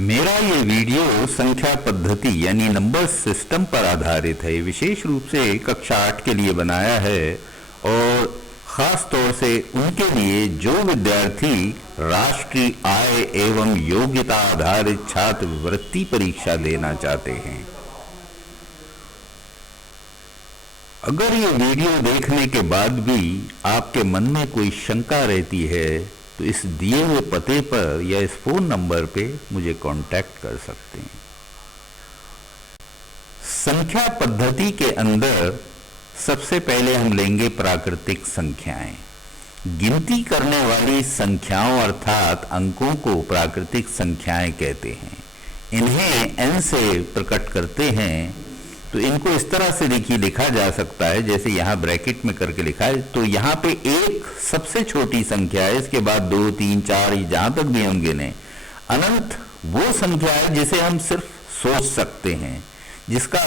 मेरा ये वीडियो संख्या पद्धति यानी नंबर सिस्टम पर आधारित है। विशेष रूप से कक्षा 8 के लिए बनाया है और ख़ास तौर से उनके लिए जो विद्यार्थी राष्ट्रीय आय एवं योग्यता आधारित छात्रवृत्ति परीक्षा देना चाहते हैं। अगर ये वीडियो देखने के बाद भी आपके मन में कोई शंका रहती है तो इस दिए हुए पते पर या इस फोन नंबर पे मुझे कांटेक्ट कर सकते हैं। संख्या पद्धति के अंदर सबसे पहले हम लेंगे प्राकृतिक संख्याएं। गिनती करने वाली संख्याओं अर्थात अंकों को प्राकृतिक संख्याएं कहते हैं। इन्हें n से प्रकट करते हैं तो इनको इस तरह से देखिए लिखा जा सकता है, जैसे यहाँ ब्रैकेट में करके लिखा है। तो यहाँ पे एक सबसे छोटी संख्या है, इसके बाद 2, 3, 4 जहाँ तक भी हम गिने। अनंत वो संख्या है जिसे हम सिर्फ सोच सकते हैं, जिसका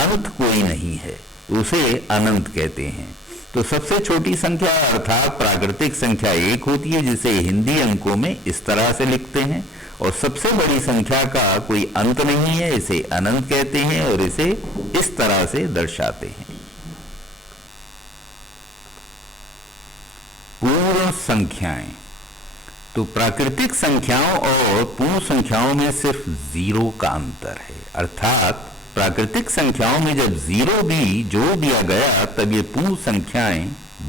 अंत कोई नहीं है, उसे अनंत कहते हैं। तो सबसे छोटी संख्या अर्थात प्राकृतिक संख्या 1 होती है, जिसे हिंदी अंकों में इस तरह से लिखते हैं। और सबसे बड़ी संख्या का कोई अंत नहीं है, इसे अनंत कहते हैं और इसे इस तरह से दर्शाते हैं। पूर्ण संख्याएं। तो प्राकृतिक संख्याओं और पूर्ण संख्याओं में सिर्फ 0 का अंतर है, अर्थात प्राकृतिक संख्याओं में जब 0 भी जोड़ दिया गया तब ये पूर्ण संख्याएं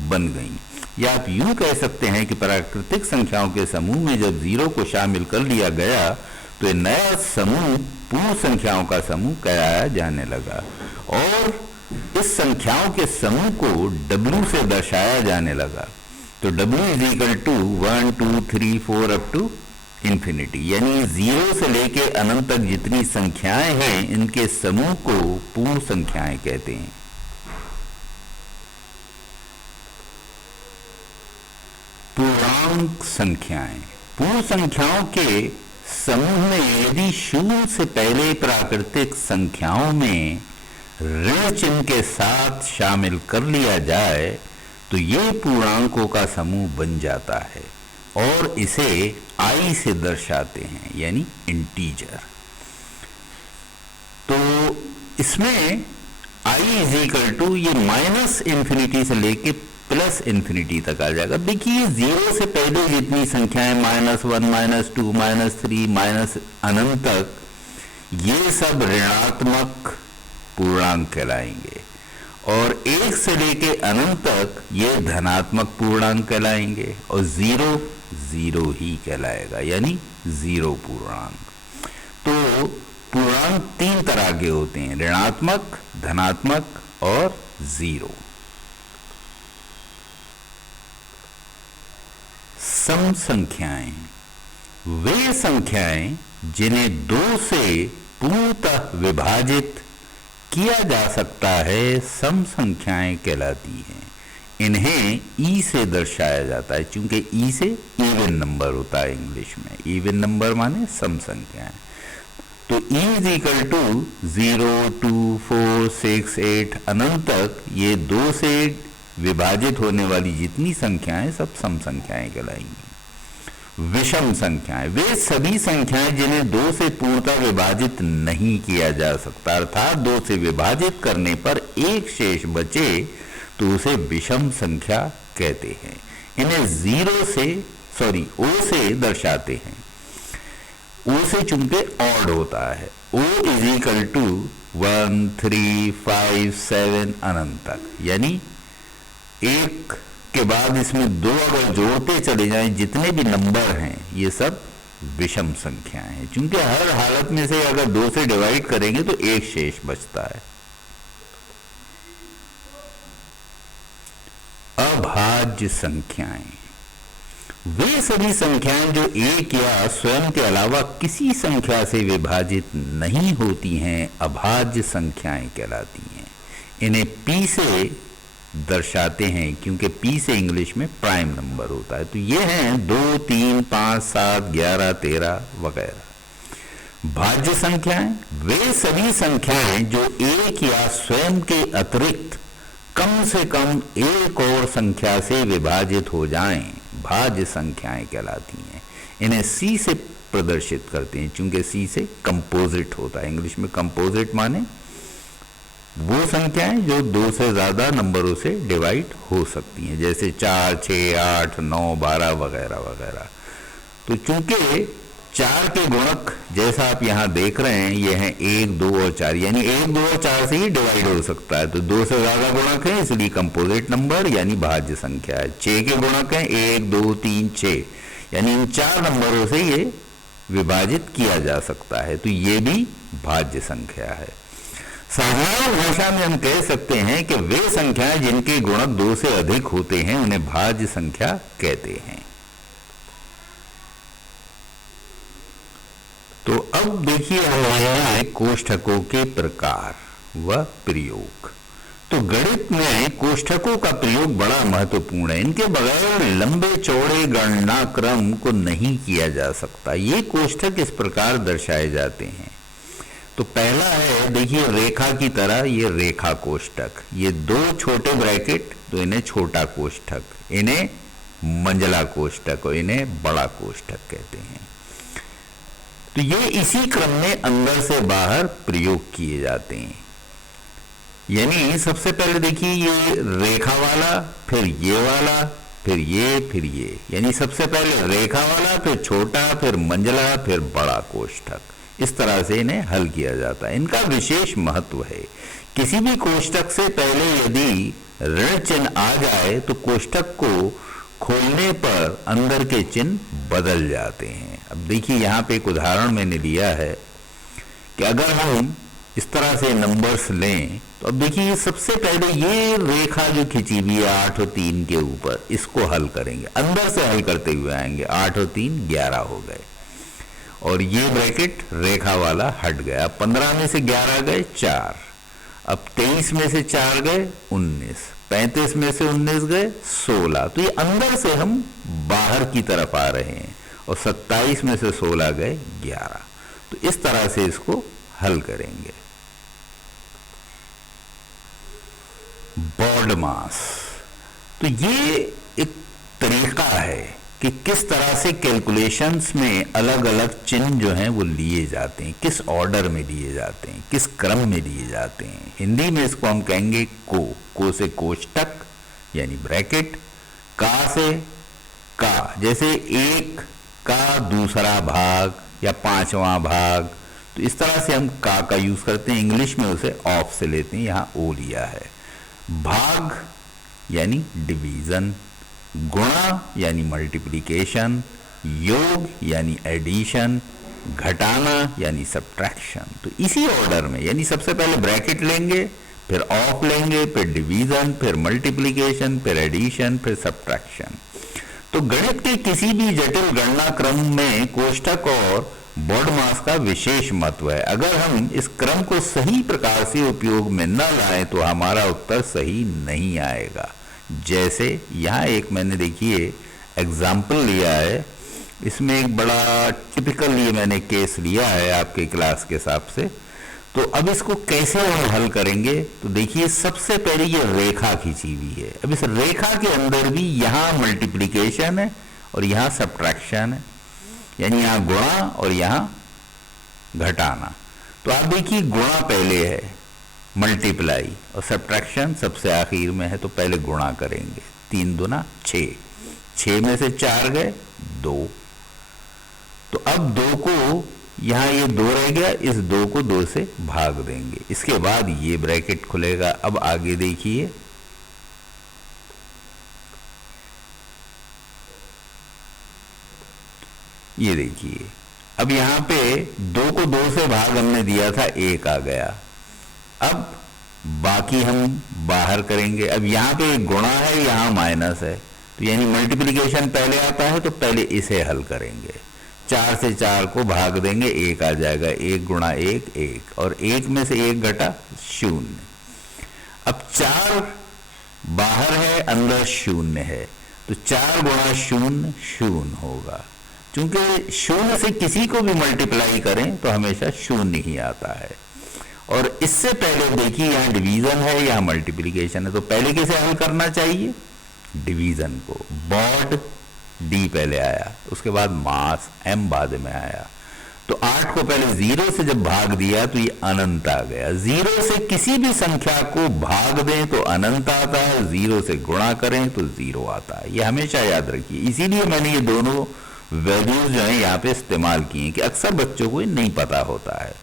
बन गईं। या आप यूं कह सकते हैं कि प्राकृतिक संख्याओं के समूह में जब 0 को शामिल कर लिया गया तो ये नया समूह पूर्ण संख्याओं का समूह कहलाया जाने लगा और इस संख्याओं के समूह को W से दर्शाया जाने लगा। तो W is equal to 1, 2, 3, 4 up to infinity, यानी 0 से लेके अनंत तक जितनी संख्याएं हैं इनके समूह को पूर्ण संख्याएं कहते हैं। पूर्णांक संख्याएं। पूर्ण संख्याओं के समूह में यदि 0 से पहले प्राकृतिक संख्याओं में ऋण चिन्ह के साथ शामिल कर लिया जाए तो ये पूर्णांकों का समूह बन जाता है और इसे i से दर्शाते हैं, यानी इंटीजर। तो इसमें i इज इक्वल टू ये माइनस इंफिनिटी से लेके प्लस इंफिनिटी तक आ जाएगा। देखिए 0 से पहले जितनी संख्याएं -1, -2, -3, माइनस अनंत तक, ये सब ऋणात्मक पूर्णांक कहलाएंगे और 1 से लेके अनंत तक ये धनात्मक पूर्णांक कहलाएंगे और 0 0 ही कहलाएगा, यानी 0 पूर्णांक। तो पूर्णांक 3 तरह के होते हैं, ऋणात्मक, धनात्मक और 0। सम संख्याएं। वे संख्याएं जिन्हें 2 से पूर्णतः विभाजित किया जा सकता है सम संख्याएं कहलाती हैं। इन्हें ई से दर्शाया जाता है, चूंकि ई से इवन नंबर होता है इंग्लिश में। इवन नंबर माने सम संख्याएं। तो ई इज इक्वल टू 0, 2, 4, 6, 8 अनंत तक ये 2 से विभाजित होने वाली जितनी संख्याएं सब सम संख्याएं कहलाएंगी। विषम संख्याएं। वे सभी संख्याएं जिन्हें 2 से पूर्णतः विभाजित नहीं किया जा सकता, अर्थात 2 से विभाजित करने पर एक शेष बचे तो उसे विषम संख्या कहते हैं। इन्हें O से दर्शाते हैं। O से चूंकि ऑड होता है। O इज इक्वल टू 1, 3, 5, 7 अनंत तक, यानी एक के बाद इसमें 2 अगर जोड़ते चले जाएं, जितने भी नंबर हैं ये सब विषम संख्याएं हैं। क्योंकि हर हालत में से अगर 2 से डिवाइड करेंगे तो एक शेष बचता है। अभाज्य संख्याएं। वे सभी संख्याएं जो एक या स्वयं के अलावा किसी संख्या से विभाजित नहीं होती हैं अभाज्य संख्याएं कहलाती हैं। इन्हें P से दर्शाते हैं क्योंकि P से इंग्लिश में प्राइम नंबर होता है। तो ये हैं 2, 3, 5, 7, 11, 13 वगैरह। भाज्य संख्याएं। वे सभी संख्याएं जो एक या स्वयं के अतिरिक्त कम से कम एक और संख्या से विभाजित हो जाएं भाज्य संख्याएं कहलाती हैं। इन्हें C से प्रदर्शित करते हैं, चूंकि सी से कंपोजिट होता है। इंग्लिश में कंपोजिट माने वो संख्याएं जो 2 से ज़्यादा नंबरों से डिवाइड हो सकती हैं, जैसे 4, 6, 8, 9, 12 वगैरह वगैरह। तो चूंकि 4 के गुणक जैसा आप यहाँ देख रहे हैं ये हैं 1, 2 और 4, यानी 1, 2 और 4 से ही डिवाइड हो सकता है। तो 2 से ज़्यादा गुणक है इसलिए कंपोजिट नंबर यानी भाज्य संख्या है। 6 के गुणक हैं 1, 2, 3, 6, यानी इन 4 नंबरों से ये विभाजित किया जा सकता है, तो ये भी भाज्य संख्या है। साधारण भाषा में हम कह सकते हैं कि वे संख्याएं जिनके गुणक 2 से अधिक होते हैं उन्हें भाज्य संख्या कहते हैं। तो अब देखिए हमारे कोष्ठकों के प्रकार व प्रयोग। तो गणित में कोष्ठकों का प्रयोग बड़ा महत्वपूर्ण है। इनके बगैर लंबे चौड़े गणना क्रम को नहीं किया जा सकता। ये कोष्ठक इस प्रकार दर्शाए जाते हैं। तो पहला है देखिए रेखा की तरह ये रेखा कोष्ठक, ये 2 छोटे ब्रैकेट तो इन्हें छोटा कोष्ठक, इन्हें मंझला कोष्ठक और इन्हें बड़ा कोष्ठक कहते हैं। तो ये इसी क्रम में अंदर से बाहर प्रयोग किए जाते हैं। यानी सबसे पहले देखिए ये रेखा वाला, फिर ये वाला, फिर ये, यानी सबसे पहले रेखा वाला, फिर छोटा, फिर मंझला, फिर बड़ा कोष्ठक। इस तरह से इन्हें हल किया जाता है। इनका विशेष महत्व है। किसी भी कोष्ठक से पहले यदि ऋण चिन्ह आ जाए तो कोष्ठक को खोलने पर अंदर के चिन्ह बदल जाते हैं। अब देखिए यहाँ पे एक उदाहरण मैंने लिया है कि अगर हम इस तरह से नंबर्स लें तो अब देखिए ये सबसे पहले ये रेखा जो खिंची हुई है 8 और 3 के ऊपर, इसको हल करेंगे, अंदर से हल करते हुए आएंगे। 8 और 3 11 हो गए और ये ब्रैकेट रेखा वाला हट गया। 15 में से 11 गए 4, अब 23 में से 4 गए 19, 35 में से 19 गए 16। तो ये अंदर से हम बाहर की तरफ आ रहे हैं और 27 में से 16 गए 11। तो इस तरह से इसको हल करेंगे। बॉडमास, तो ये एक तरीका है कि किस तरह से कैलकुलेशंस में अलग अलग चिन्ह जो हैं वो लिए जाते हैं, किस ऑर्डर में लिए जाते हैं, किस क्रम में लिए जाते हैं। हिंदी में इसको हम कहेंगे को से कोष्ठक यानी ब्रैकेट, का से का, जैसे 1 का दूसरा भाग या 5वां भाग, तो इस तरह से हम का यूज करते हैं। इंग्लिश में उसे ऑफ से लेते हैं, यहाँ ओ लिया है। भाग यानी डिवीजन, गुणा यानी मल्टीप्लिकेशन, योग यानी एडिशन, घटाना यानी सब्ट्रैक्शन। तो इसी ऑर्डर में, यानी सबसे पहले ब्रैकेट लेंगे, फिर ऑफ लेंगे, फिर डिवीजन, फिर मल्टीप्लिकेशन, फिर एडिशन, फिर सब्ट्रैक्शन। तो गणित के किसी भी जटिल गणना क्रम में कोष्ठक और बॉडमास का विशेष महत्व है। अगर हम इस क्रम को सही प्रकार से उपयोग में न लाएं तो हमारा उत्तर सही नहीं आएगा। जैसे यहाँ एक मैंने देखिए एग्जाम्पल लिया है, इसमें एक बड़ा टिपिकल ये मैंने केस लिया है आपके क्लास के हिसाब से। तो अब इसको कैसे हम हल करेंगे, तो देखिए सबसे पहले ये रेखा खींची हुई है। अब इस रेखा के अंदर भी यहाँ मल्टीप्लिकेशन है और यहाँ सब्ट्रैक्शन है, यानी यहाँ गुणा और यहाँ घटाना। तो आप देखिए गुणा पहले है, मल्टीप्लाई, और सब्ट्रैक्शन सबसे आखिर में है। तो पहले गुणा करेंगे, 3 दूना 6, 6 में से 4 गए 2। तो अब 2 को यहाँ ये 2 रह गया, इस 2 को 2 से भाग देंगे। इसके बाद ये ब्रैकेट खुलेगा। अब आगे देखिए, ये देखिए अब यहाँ पे 2 को 2 से भाग हमने दिया था, 1 आ गया। अब बाकी हम बाहर करेंगे। अब यहाँ पे गुणा है, यहाँ माइनस है, तो यानी मल्टीप्लिकेशन पहले आता है, तो पहले इसे हल करेंगे। 4 से 4 को भाग देंगे, 1 आ जाएगा। 1 गुणा 1 1, और 1 में से 1 घटा 0। अब 4 बाहर है, अंदर 0 है, तो 4 गुणा 0 0 होगा। क्योंकि 0 से किसी को भी मल्टीप्लाई करें तो हमेशा 0 ही आता है। और इससे पहले देखिए यहाँ डिवीजन है, यहाँ मल्टीप्लिकेशन है, तो पहले कैसे हल करना चाहिए, डिवीजन को। बॉड डी पहले आया, उसके बाद मास एम बाद में आया। तो 8 को पहले 0 से जब भाग दिया तो ये अनंत आ गया। 0 से किसी भी संख्या को भाग दें तो अनंत आता है, 0 से गुणा करें तो 0 आता है। ये हमेशा याद रखिए, इसीलिए मैंने ये दोनों वैल्यूज जो है यहाँ पे इस्तेमाल किए कि अक्सर बच्चों को ये नहीं पता होता है।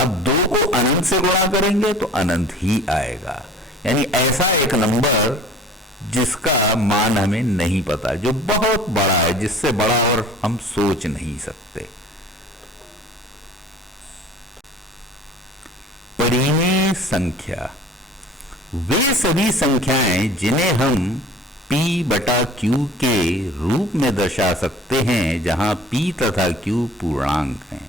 अब 2 को अनंत से गुणा करेंगे तो अनंत ही आएगा, यानी ऐसा एक नंबर जिसका मान हमें नहीं पता, जो बहुत बड़ा है, जिससे बड़ा और हम सोच नहीं सकते। परिमेय संख्या वे सभी संख्याएं जिन्हें हम p बटा q के रूप में दर्शा सकते हैं जहां p तथा q पूर्णांक हैं,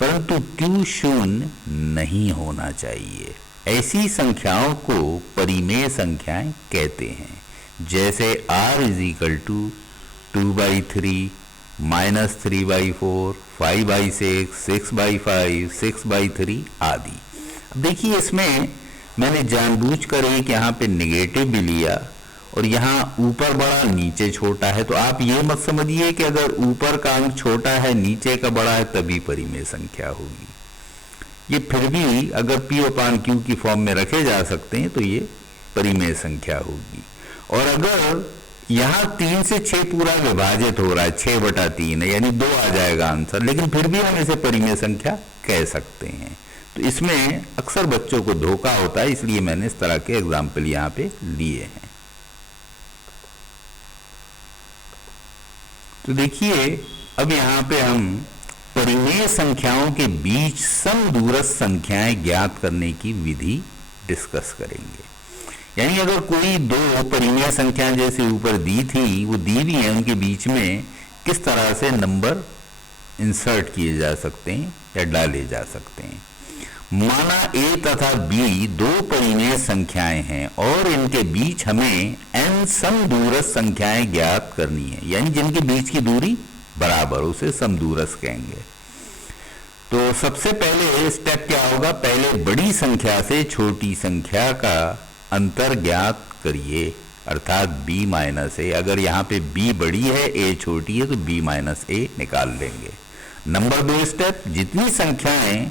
परंतु q शून्य नहीं होना चाहिए। ऐसी संख्याओं को परिमेय संख्याएं कहते हैं, जैसे r इजिकल टू 2/3, -3/4, 5/6, 6/5, 6/3 आदि। अब देखिए, इसमें मैंने जानबूझकर एक यहाँ पे नेगेटिव भी लिया और यहाँ ऊपर बड़ा नीचे छोटा है, तो आप ये मत समझिए कि अगर ऊपर का अंक छोटा है नीचे का बड़ा है तभी परिमेय संख्या होगी। ये फिर भी अगर p/q की फॉर्म में रखे जा सकते हैं तो ये परिमेय संख्या होगी। और अगर यहाँ 3 से 6 पूरा विभाजित हो रहा है, 6/3 है, यानी 2 आ जाएगा आंसर, लेकिन फिर भी हम इसे परिमेय संख्या कह सकते हैं। तो इसमें अक्सर बच्चों को धोखा होता है, इसलिए मैंने इस तरह के एग्जाम्पल यहाँ पे लिए हैं। तो देखिए, अब यहाँ पे हम परिमेय संख्याओं के बीच समदूरस्थ संख्याएं ज्ञात करने की विधि डिस्कस करेंगे। यानी अगर कोई दो परिमेय संख्याएं जैसे ऊपर दी थी, वो दी भी है, उनके बीच में किस तरह से नंबर इंसर्ट किए जा सकते हैं या डाले जा सकते हैं। माना a तथा b दो परिमेय संख्याएं हैं और इनके बीच हमें n समदूरस्थ संख्याएं ज्ञात करनी है, यानी जिनके बीच की दूरी बराबर, उसे समदूरस्थ कहेंगे। तो सबसे पहले स्टेप क्या होगा, पहले बड़ी संख्या से छोटी संख्या का अंतर ज्ञात करिए, अर्थात b माइनस a। अगर यहाँ पे b बड़ी है a छोटी है तो b माइनस a निकाल लेंगे। नंबर 2 स्टेप, जितनी संख्याएं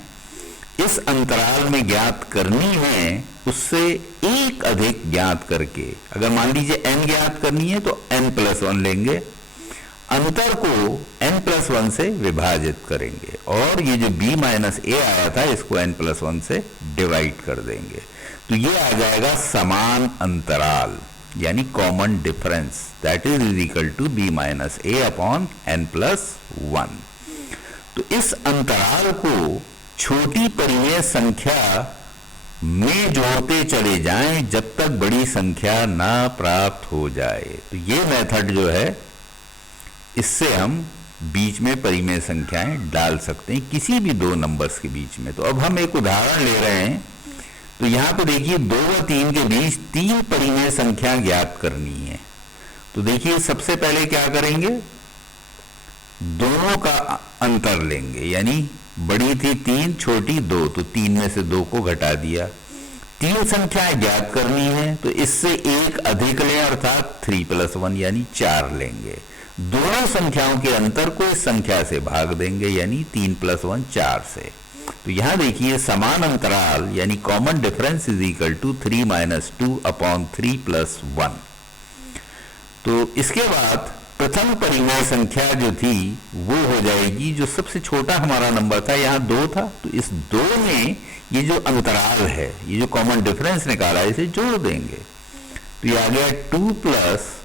इस अंतराल में ज्ञात करनी है उससे एक अधिक ज्ञात करके, अगर मान लीजिए n ज्ञात करनी है तो n+1 लेंगे, अंतर को n+1 से विभाजित करेंगे और ये जो b माइनस a आया था इसको n+1 से डिवाइड कर देंगे। तो ये आ जाएगा समान अंतराल, यानी common difference, that is equal to b minus a upon n+1। तो इस अंतराल को छोटी परिमेय संख्या में जोड़ते चले जाएं जब तक बड़ी संख्या ना प्राप्त हो जाए। तो ये मेथड जो है, इससे हम बीच में परिमेय संख्याएं डाल सकते हैं किसी भी दो नंबर्स के बीच में। तो अब हम एक उदाहरण ले रहे हैं। तो यहाँ पे देखिए 2 व 3 के बीच 3 परिमेय संख्या ज्ञात करनी है। तो देखिए सबसे पहले क्या करेंगे, दोनों का अंतर लेंगे, यानी बड़ी थी 3, छोटी 2, तो 3 में से 2 को घटा दिया। 3 संख्याएं ज्ञात करनी है तो इससे एक अधिक लें, अर्थात 3+1 यानी 4 लेंगे। दोनों संख्याओं के अंतर को इस संख्या से भाग देंगे, यानी 3+1 4 से। तो यहां देखिए समान अंतराल यानी common difference is equal to 3 - 2 upon 3+1। तो इसके बाद प्रथम परिमेय संख्या जो थी वो हो जाएगी, जो सबसे छोटा हमारा नंबर था, यहाँ 2 था, तो इस 2 में ये जो अंतराल है, ये जो कॉमन डिफरेंस निकाला है, इसे जोड़ देंगे। तो ये आ गया 2 +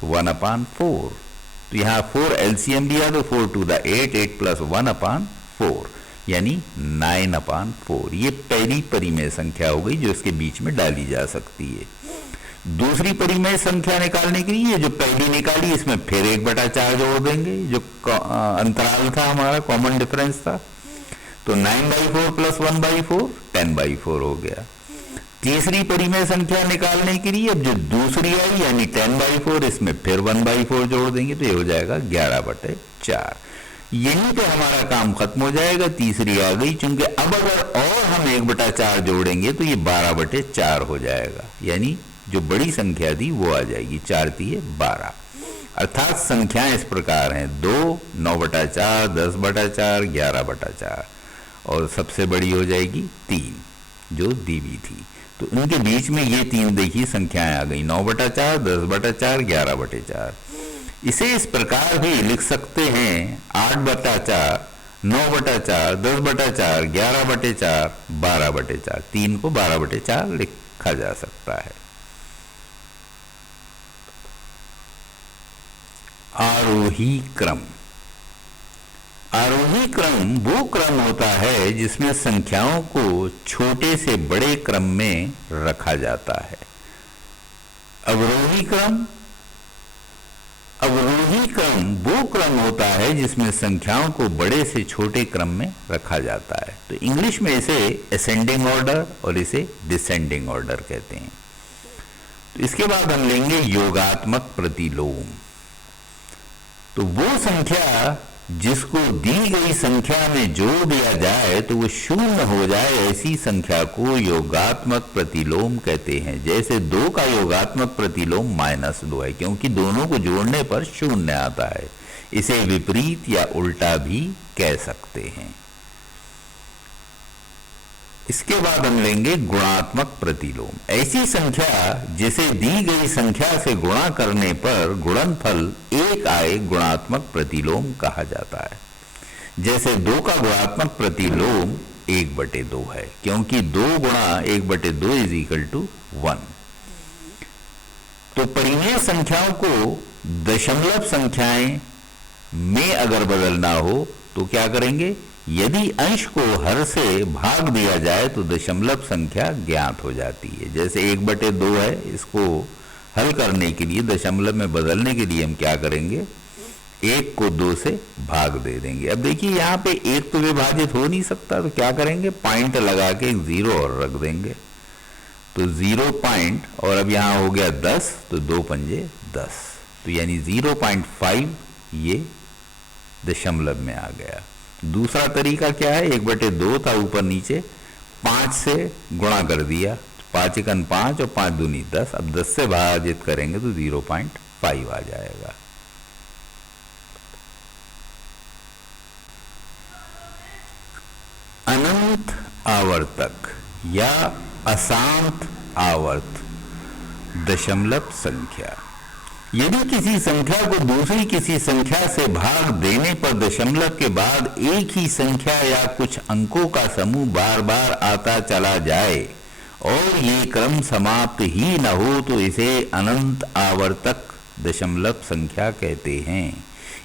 1/4। तो यहाँ 4 एलसीएम लिया तो 4 × 2 = 8, 8 + 1/4 यानी 9/4। ये पहली परिमेय संख्या हो गई जो इसके बीच में डाली जा सकती है। दूसरी परिमेय संख्या निकालने के लिए जो पहली निकाली इसमें फिर 1/4 जोड़ देंगे, जो अंतराल था हमारा, कॉमन डिफरेंस था। तो 9/4 + 1/4 10/4 हो गया। तीसरी परिमेय संख्या निकालने के लिए अब जो दूसरी आई यानी 10/4, इसमें फिर 1/4 जोड़ देंगे तो ये हो जाएगा 11/4। यहीं पे हमारा काम खत्म हो जाएगा, तीसरी आ गई। चूंकि अब अगर और हम 1/4 जोड़ेंगे तो ये 12/4 हो जाएगा, यानी जो बड़ी संख्या थी वो आ जाएगी, 4 × 3 = 12। अर्थात संख्याएं इस प्रकार हैं 2, 9/4, 10/4, 11/4 और सबसे बड़ी हो जाएगी 3 जो दी हुई थी। तो इनके बीच में ये 3 देखिए संख्याएं आ गई 9/4, 10/4, 11/4। इसे इस प्रकार भी लिख सकते हैं 8/4, 9/4, 10/4, 11/4, 12/4। 3 को 12/4 लिखा जा सकता है। आरोही क्रम। आरोही क्रम वो क्रम होता है जिसमें संख्याओं को छोटे से बड़े क्रम में रखा जाता है। अवरोही क्रम। अवरोही क्रम वो क्रम होता है जिसमें संख्याओं को बड़े से छोटे क्रम में रखा जाता है। तो इंग्लिश में इसे असेंडिंग ऑर्डर और इसे डिसेंडिंग ऑर्डर कहते हैं। तो इसके बाद हम लेंगे योगात्मक प्रतिलोम। तो वो संख्या जिसको दी गई संख्या में जोड़ दिया जाए तो वो शून्य हो जाए, ऐसी संख्या को योगात्मक प्रतिलोम कहते हैं। जैसे 2 का योगात्मक प्रतिलोम -2 है, क्योंकि दोनों को जोड़ने पर शून्य आता है। इसे विपरीत या उल्टा भी कह सकते हैं। इसके बाद हम लेंगे गुणात्मक प्रतिलोम। ऐसी संख्या जिसे दी गई संख्या से गुणा करने पर गुणनफल 1 आए, गुणात्मक प्रतिलोम कहा जाता है। जैसे 2 का गुणात्मक प्रतिलोम 1/2 है, क्योंकि 2 गुणा 1/2 = 1। तो परिमेय संख्याओं को दशमलव संख्याएं में अगर बदलना हो तो क्या करेंगे? यदि अंश को हर से भाग दिया जाए तो दशमलव संख्या ज्ञात हो जाती है। जैसे 1/2 है, इसको हल करने के लिए, दशमलव में बदलने के लिए हम क्या करेंगे? 1 को 2 से भाग दे देंगे। अब देखिए यहाँ पे 1 तो विभाजित हो नहीं सकता, तो क्या करेंगे? पॉइंट लगा के 0 और रख देंगे, तो 0 पॉइंट, और अब यहाँ हो गया 10, तो 2 पंजे 10, तो यानी 0.5 ये दशमलव में आ गया। दूसरा तरीका क्या है? 1/2 था ऊपर नीचे, 5 से गुणा कर दिया, 5 × 5 और 5 दूनी 10। अब 10 से भाजित करेंगे तो 0.5 आ जाएगा। अनंत आवर्तक या अशांत आवर्त दशमलव संख्या। यदि किसी संख्या को दूसरी किसी संख्या से भाग देने पर दशमलव के बाद एक ही संख्या या कुछ अंकों का समूह बार बार आता चला जाए और ये क्रम समाप्त ही न हो तो इसे अनंत आवर्तक दशमलव संख्या कहते हैं।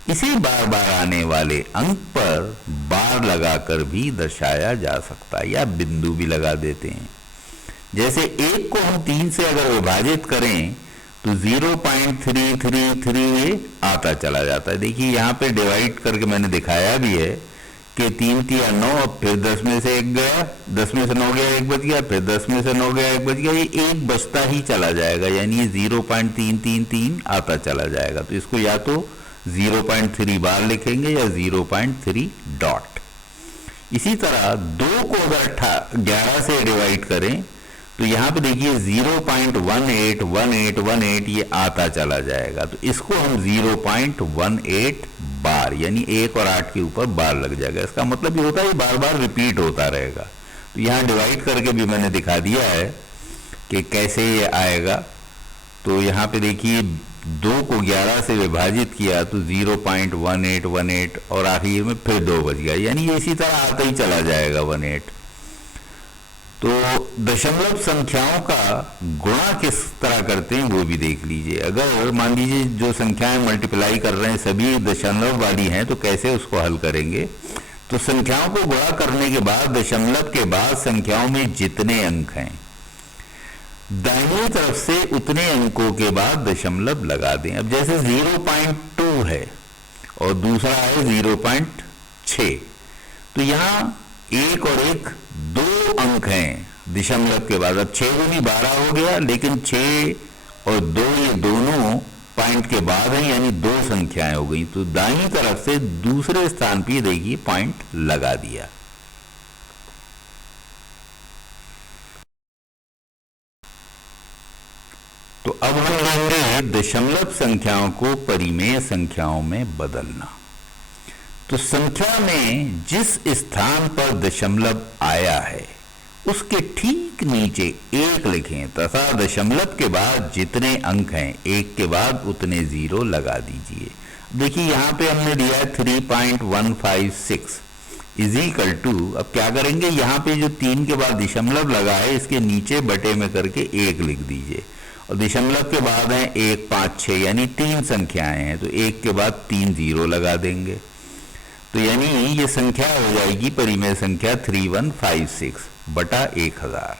इसे बार बार आने वाले अंक पर बार लगाकर भी दर्शाया जा सकता है या बिंदु भी लगा देते हैं। जैसे 1 को हम 3 से अगर विभाजित करें तो 0.333 ये आता चला जाता है। देखिए यहाँ पे डिवाइड करके मैंने दिखाया भी है कि 3 × 9, फिर 10 में से 1 गया, 10 में से 9 गया, 1 बच गया, फिर 10 में से 9 गया, 1 बच गया, ये 1 बचता ही चला जाएगा, यानी ये 0.333 आता चला जाएगा। तो इसको या तो 0.3 बार लिखेंगे या 0.3 डॉट। इसी तरह 2 को अगर 11 से डिवाइड करें तो यहाँ पे देखिए 0.181818 ये आता चला जाएगा। तो इसको हम 0.18 बार, यानी 1 और 8 के ऊपर बार लग जाएगा। इसका मतलब ये होता है बार बार रिपीट होता रहेगा। तो यहाँ डिवाइड करके भी मैंने दिखा दिया है कि कैसे ये आएगा। तो यहाँ पे देखिए 2 को 11 से विभाजित किया तो 0.1818 और आखिर में फिर 2 बच गया, यानी ये इसी तरह आता ही चला जाएगा 18। तो दशमलव संख्याओं का गुणा किस तरह करते हैं वो भी देख लीजिए। अगर मान लीजिए जो संख्याएं मल्टीप्लाई कर रहे हैं सभी दशमलव वाली हैं तो कैसे उसको हल करेंगे? तो संख्याओं को गुणा करने के बाद दशमलव के बाद संख्याओं में जितने अंक हैं दाहिनी तरफ से उतने अंकों के बाद दशमलव लगा दें। अब जैसे 0.2 है और दूसरा है 0.6, तो यहाँ 1 और 1 2 अंक हैं दशमलव के बाद। अब 6 दूनी 12 हो गया, लेकिन 6 और 2 ये दोनों पॉइंट के बाद हैं, यानी 2 संख्याएं हो गई। तो दाईं तरफ से दूसरे स्थान पे देखिए पॉइंट लगा दिया। तो अब हम लेंगे दशमलव संख्याओं को परिमेय संख्याओं में बदलना। तो संख्या में जिस स्थान पर दशमलव आया है उसके ठीक नीचे एक लिखें तथा दशमलव के बाद जितने अंक हैं एक के बाद उतने जीरो लगा दीजिए। देखिए यहाँ पे हमने दिया है 3.156 इज इक्वल टू, अब क्या करेंगे, यहाँ पे जो 3 के बाद दशमलव लगा है इसके नीचे बटे में करके 1 लिख दीजिए और दशमलव के बाद है 1, 5, 6 यानी 3 संख्याएं हैं तो 1 के बाद 3 जीरो लगा देंगे। तो यानी ये संख्या हो जाएगी परिमेय संख्या 3156 बटा 1000।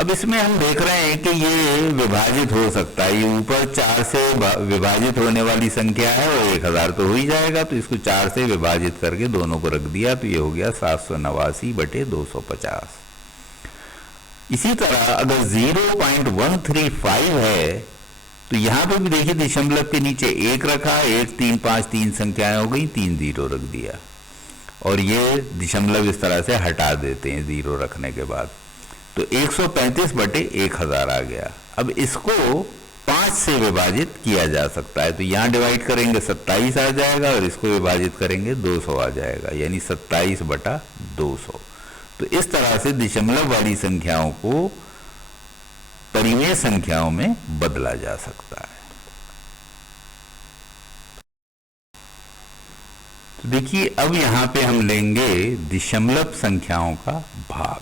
अब इसमें हम देख रहे हैं कि ये विभाजित हो सकता है, ये ऊपर 4 से विभाजित होने वाली संख्या है और 1000 तो हो ही जाएगा, तो इसको 4 से विभाजित करके दोनों को रख दिया तो ये हो गया 789 बटे 250। इसी तरह अगर 0.135 है तो यहाँ पे भी देखिए दशमलव के नीचे 1 रखा, 1, 3, 5 3 संख्याएं हो गई, 3 जीरो रख दिया और ये दशमलव इस तरह से हटा देते हैं जीरो रखने के बाद, तो 135 बटे 1000 आ गया। अब इसको 5 से विभाजित किया जा सकता है, तो यहाँ डिवाइड करेंगे 27 आ जाएगा और इसको विभाजित करेंगे 200 आ जाएगा, यानी 27 बटा 200। तो इस तरह से दशमलव वाली संख्याओं को परिमेय संख्याओं में बदला जा सकता है। तो देखिए अब यहां पे हम लेंगे दशमलव संख्याओं का भाग।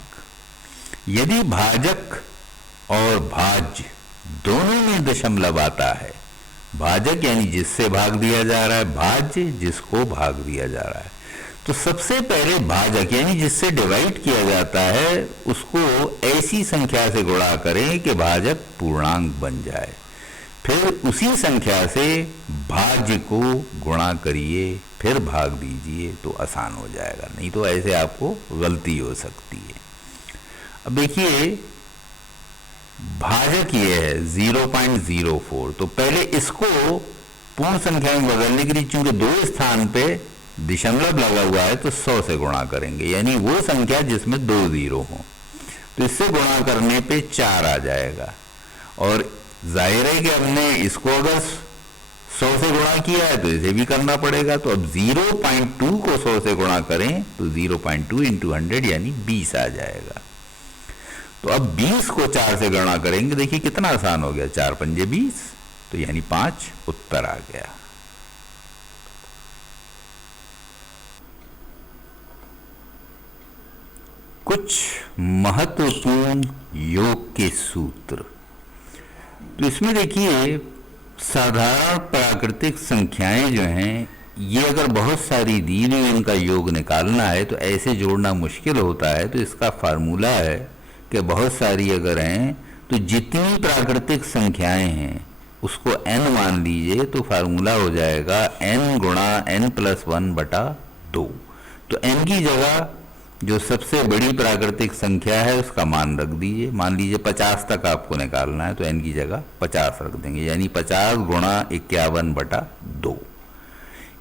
यदि भाजक और भाज्य दोनों में दशमलव आता है, भाजक यानी जिससे भाग दिया जा रहा है, भाज्य जिसको भाग दिया जा रहा है, तो सबसे पहले भाजक यानी जिससे डिवाइड किया जाता है उसको ऐसी संख्या से गुणा करें कि भाजक पूर्णांक बन जाए, फिर उसी संख्या से भाज्य को गुणा करिए, फिर भाग दीजिए तो आसान हो जाएगा, नहीं तो ऐसे आपको गलती हो सकती है। अब देखिए भाजक ये है 0.04, तो पहले इसको पूर्ण संख्या में बदलने के लिए चूंकि 2 स्थान पे दशमलव लगा हुआ है तो 100 से गुणा करेंगे, यानी वो संख्या जिसमें 2 जीरो हो, तो इससे गुणा करने पे 4 आ जाएगा। और जाहिर है कि हमने इसको अगर 100 से गुणा किया है तो इसे भी करना पड़ेगा, तो अब 0.2 को 100 से गुणा करें तो 0.2 इंटू 100 यानी 20 आ जाएगा। तो अब 20 को 4 से गुणा करेंगे, देखिए कितना आसान हो गया, 4 पंजे 20, तो यानी 5 उत्तर आ गया। कुछ महत्वपूर्ण योग के सूत्र। तो इसमें देखिए साधारण प्राकृतिक संख्याएं जो हैं ये अगर बहुत सारी दी हुई इनका योग निकालना है तो ऐसे जोड़ना मुश्किल होता है, तो इसका फार्मूला है कि बहुत सारी अगर हैं तो जितनी प्राकृतिक संख्याएं हैं उसको n मान लीजिए, तो फार्मूला हो जाएगा n गुणा n+1 बटा 2। तो n की जगह जो सबसे बड़ी प्राकृतिक संख्या है उसका मान रख दीजिए, मान लीजिए 50 तक आपको निकालना है तो n की जगह 50 रख देंगे, यानी 50 गुणा 51 बटा 2।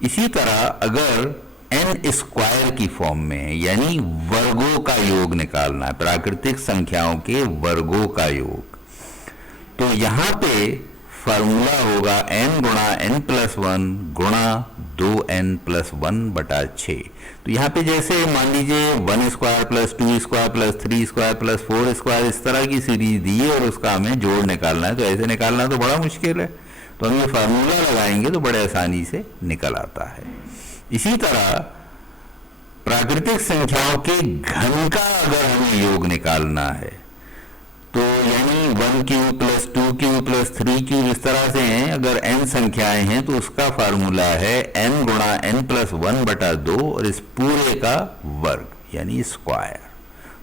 इसी तरह अगर n स्क्वायर की फॉर्म में है यानी वर्गों का योग निकालना है, प्राकृतिक संख्याओं के वर्गों का योग, तो यहाँ पे फार्मूला होगा n गुणा n+1 गुणा 2n+1 बटा 6। तो यहाँ पे जैसे मान लीजिए 1 square plus 2 square plus 3 square plus 4 square इस तरह की सीरीज दी है और उसका हमें जोड़ निकालना है, तो ऐसे निकालना तो बड़ा मुश्किल है, तो हम ये फार्मूला लगाएंगे तो बड़े आसानी से निकल आता है। इसी तरह प्राकृतिक संख्याओं के घन का अगर हमें योग निकालना है तो यानी 1³ प्लस 2³ प्लस 3³ इस तरह से हैं, अगर n संख्याएं हैं तो उसका फार्मूला है n गुणा n+1 बटा 2 और इस पूरे का वर्ग यानी स्क्वायर।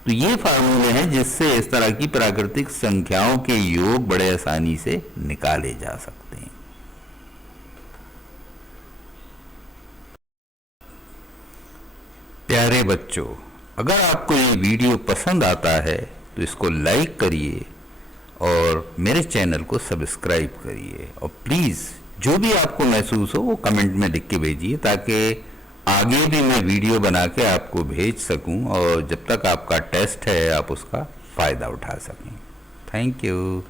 तो ये फार्मूले हैं जिससे इस तरह की प्राकृतिक संख्याओं के योग बड़े आसानी से निकाले जा सकते हैं। प्यारे बच्चों, अगर आपको ये वीडियो पसंद आता है तो इसको लाइक करिए और मेरे चैनल को सब्सक्राइब करिए, और प्लीज़ जो भी आपको महसूस हो वो कमेंट में लिख के भेजिए ताकि आगे भी मैं वीडियो बना के आपको भेज सकूं और जब तक आपका टेस्ट है आप उसका फ़ायदा उठा सकें। Thank you.